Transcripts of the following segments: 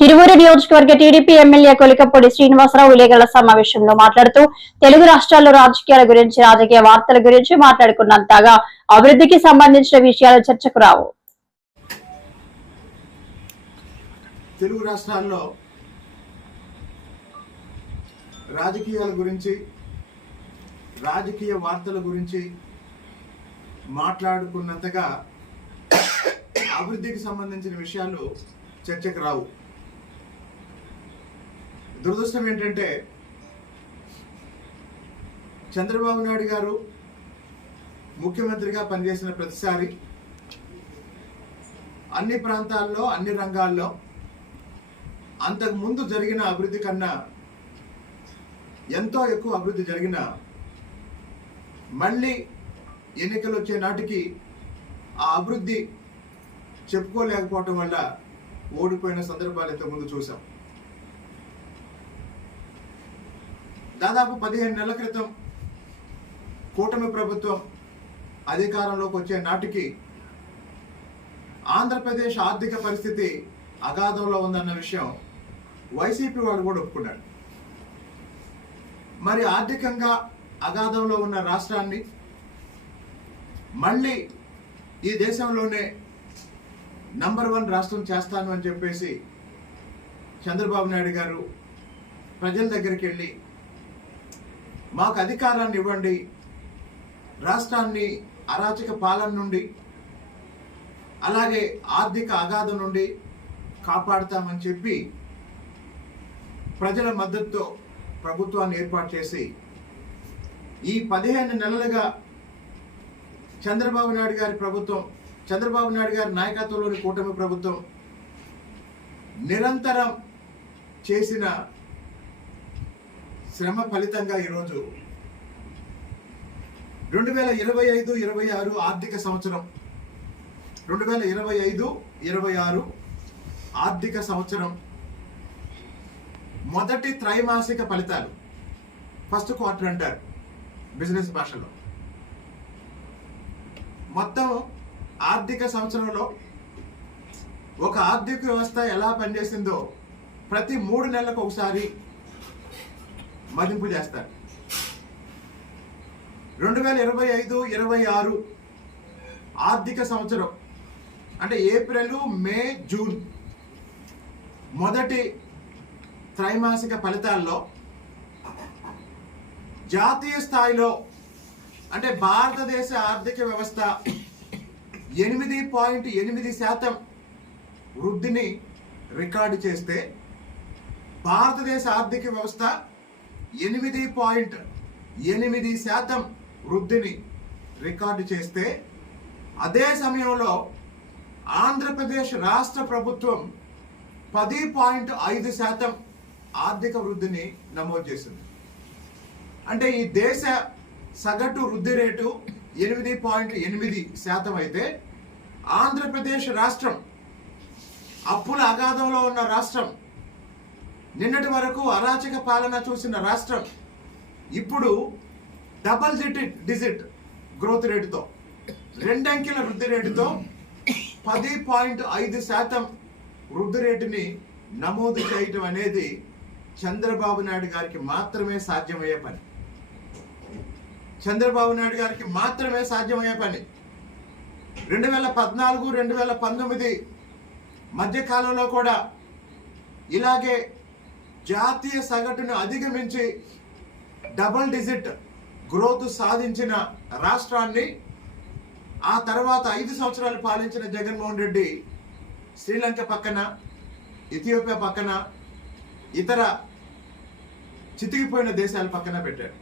తిరువూరు నియోజకవర్గ TDP MLA Kolikapudi Srinivasarao విలేకరుల సమావేశంలో మాట్లాడుతూ తెలుగు రాష్ట్రాల్లో రాజకీయాల గురించి, రాజకీయ వార్తల గురించి మాట్లాడుకున్నంతగా అభివృద్ధికి సంబంధించిన విషయాలు చర్చకు రావు. తెలుగు రాష్ట్రాల్లో రాజకీయాల గురించి, రాజకీయ వార్తల గురించి మాట్లాడుకున్నంతగా అభివృద్ధికి సంబంధించిన విషయాలు చర్చకు రావు. దురదృష్టం ఏంటంటే చంద్రబాబు నాయుడు గారు ముఖ్యమంత్రిగా పనిచేసిన ప్రతిసారి అన్ని ప్రాంతాల్లో, అన్ని రంగాల్లో అంతకు ముందు జరిగిన అభివృద్ధి కన్నా ఎంతో ఎక్కువ అభివృద్ధి జరిగిన మళ్ళీ ఎన్నికలు వచ్చే నాటికి ఆ అభివృద్ధి చెప్పుకోలేకపోవటం వల్ల ఓడిపోయిన సందర్భాలు ఇంతకుముందు చూసాం. దాదాపు 15 నెలల క్రితం కూటమి ప్రభుత్వం అధికారంలోకి వచ్చే నాటికి ఆంధ్రప్రదేశ్ ఆర్థిక పరిస్థితి అగాధంలో ఉందన్న విషయం వైసీపీ వాళ్ళు కూడా ఒప్పుకున్నారు. మరి ఆర్థికంగా అగాధంలో ఉన్న రాష్ట్రాన్ని మళ్ళీ ఈ దేశంలోనే నంబర్ 1 రాష్ట్రం చేస్తాను అని చెప్పేసి చంద్రబాబు నాయుడు గారు ప్రజల దగ్గరికి వెళ్ళి మాకు అధికారాన్ని ఇవ్వండి, రాష్ట్రాన్ని అరాచక పాలన నుండి అలాగే ఆర్థిక అగాధం నుండి కాపాడుతామని చెప్పి ప్రజల మద్దతుతో ప్రభుత్వాన్ని ఏర్పాటు చేసి ఈ 15 నెలలుగా చంద్రబాబు నాయుడు గారి ప్రభుత్వం, చంద్రబాబు నాయుడు గారి నాయకత్వంలోని కూటమి ప్రభుత్వం నిరంతరం చేసిన శ్రమ ఫలితంగా ఈరోజు 2025-26 ఆర్థిక సంవత్సరం 2025-26 ఆర్థిక సంవత్సరం మొదటి త్రైమాసిక ఫలితాలు, ఫస్ట్ క్వార్టర్ అంటారు బిజినెస్ భాషలో. మొత్తం ఆర్థిక సంవత్సరంలో ఒక ఆర్థిక వ్యవస్థ ఎలా పనిచేసిందో ప్రతి 3 నెలలకు ఒకసారి మదింపు చేస్తారు. 2025-26 ఆర్థిక సంవత్సరం అంటే ఏప్రిల్, మే, జూన్ మొదటి త్రైమాసిక ఫలితాల్లో జాతీయ స్థాయిలో అంటే భారతదేశ ఆర్థిక వ్యవస్థ 8.8% వృద్ధిని రికార్డు చేస్తే, భారతదేశ ఆర్థిక వ్యవస్థ 8.8% వృద్ధిని రికార్డు చేస్తే, అదే సమయంలో ఆంధ్రప్రదేశ్ రాష్ట్ర ప్రభుత్వం 10.5% ఆర్థిక వృద్ధిని నమోదు చేసింది. అంటే ఈ దేశ సగటు వృద్ధి రేటు 8.8% అయితే, ఆంధ్రప్రదేశ్ రాష్ట్రం అప్పుల అగాధంలో ఉన్న రాష్ట్రం, నిన్నటి వరకు అరాచక పాలన చూసిన రాష్ట్రం ఇప్పుడు డబల్ డిజిట్ గ్రోత్ రేటుతో, 2 అంకెల వృద్ధి రేటుతో 10.5% వృద్ధి రేటుని నమోదు చేయటం అనేది చంద్రబాబు నాయుడు గారికి మాత్రమే సాధ్యమయ్యే పని. చంద్రబాబు నాయుడు గారికి మాత్రమే సాధ్యమయ్యే పని. 2014-2019 మధ్య కాలంలో కూడా ఇలాగే జాతీయ సగటును అధిగమించి డబల్ డిజిట్ గ్రోత్ సాధించిన రాష్ట్రాన్ని, ఆ తర్వాత 5 సంవత్సరాలు పాలించిన జగన్మోహన్ రెడ్డి శ్రీలంక పక్కన, ఇథియోపియా పక్కన, ఇతర చితికిపోయిన దేశాల పక్కన పెట్టాడు.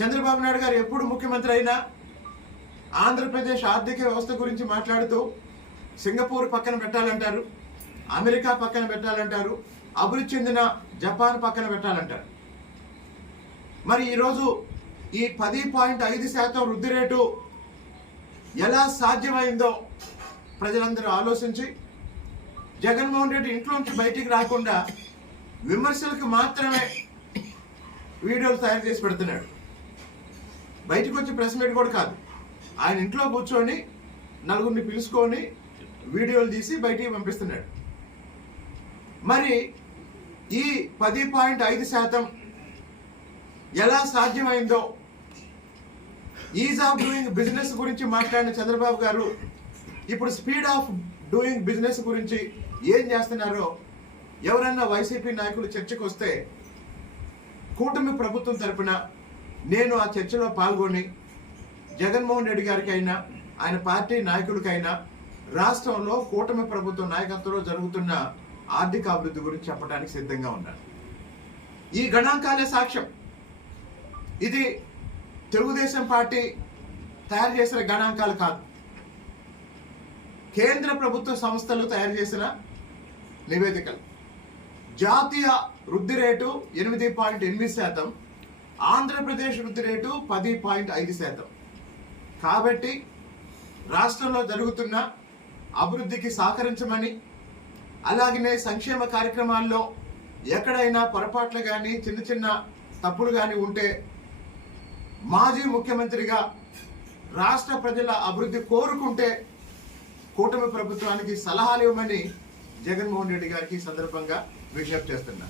చంద్రబాబు నాయుడు గారు ఎప్పుడు ముఖ్యమంత్రి అయినా ఆంధ్రప్రదేశ్ ఆర్థిక వ్యవస్థ గురించి మాట్లాడుతూ సింగపూర్ పక్కన పెట్టాలంటారు, అమెరికా పక్కన పెట్టాలంటారు, అభివృద్ధి చెందిన జపాన్ పక్కన పెట్టాలంటారు. మరి ఈరోజు ఈ 10.5% వృద్ధి రేటు ఎలా సాధ్యమైందో ప్రజలందరూ ఆలోచించి, జగన్మోహన్ రెడ్డి ఇంట్లోంచి బయటికి రాకుండా విమర్శలకు మాత్రమే వీడియోలు తయారు చేసి పెడుతున్నాడు. బయటకు వచ్చి ప్రెస్ మీట్ కూడా కాదు, ఆయన ఇంట్లో కూర్చొని నలుగురిని పిలుచుకొని వీడియోలు తీసి బయటికి పంపిస్తున్నాడు. మరి ఈ 10.5% ఎలా సాధ్యమైందో, ఈజ్ ఆఫ్ డూయింగ్ బిజినెస్ గురించి మాట్లాడిన చంద్రబాబు గారు ఇప్పుడు స్పీడ్ ఆఫ్ డూయింగ్ బిజినెస్ గురించి ఏం చేస్తున్నారో ఎవరన్నా వైసీపీ నాయకులు చర్చకు వస్తే కూటమి ప్రభుత్వం తరపున నేను ఆ చర్చలో పాల్గొని జగన్మోహన్ రెడ్డి గారికి అయినా ఆయన పార్టీ నాయకుడికైనా రాష్ట్రంలో కూటమి ప్రభుత్వ నాయకత్వంలో జరుగుతున్న ఆర్థిక అభివృద్ధి గురించి చెప్పడానికి సిద్ధంగా ఉన్నాను. ఈ గణాంకాలే సాక్ష్యం. ఇది తెలుగుదేశం పార్టీ తయారు చేసిన గణాంకాలు కాదు, కేంద్ర ప్రభుత్వ సంస్థలు తయారు చేసిన నివేదికలు. జాతీయ వృద్ధి రేటు 8.8%, ఆంధ్రప్రదేశ్ వృద్ధి రేటు 10.5%. కాబట్టి రాష్ట్రంలో జరుగుతున్న అభివృద్ధికి సహకరించమని, అలాగనే సంక్షేమ కార్యక్రమాల్లో ఎక్కడైనా పొరపాట్లు కానీ చిన్న చిన్న తప్పులు కానీ ఉంటే మాజీ ముఖ్యమంత్రిగా రాష్ట్ర ప్రజల అభివృద్ధి కోరుకుంటే కూటమి ప్రభుత్వానికి సలహాలు ఇవ్వమని జగన్మోహన్ రెడ్డి గారికి సందర్భంగా విజ్ఞప్తి చేస్తున్నా.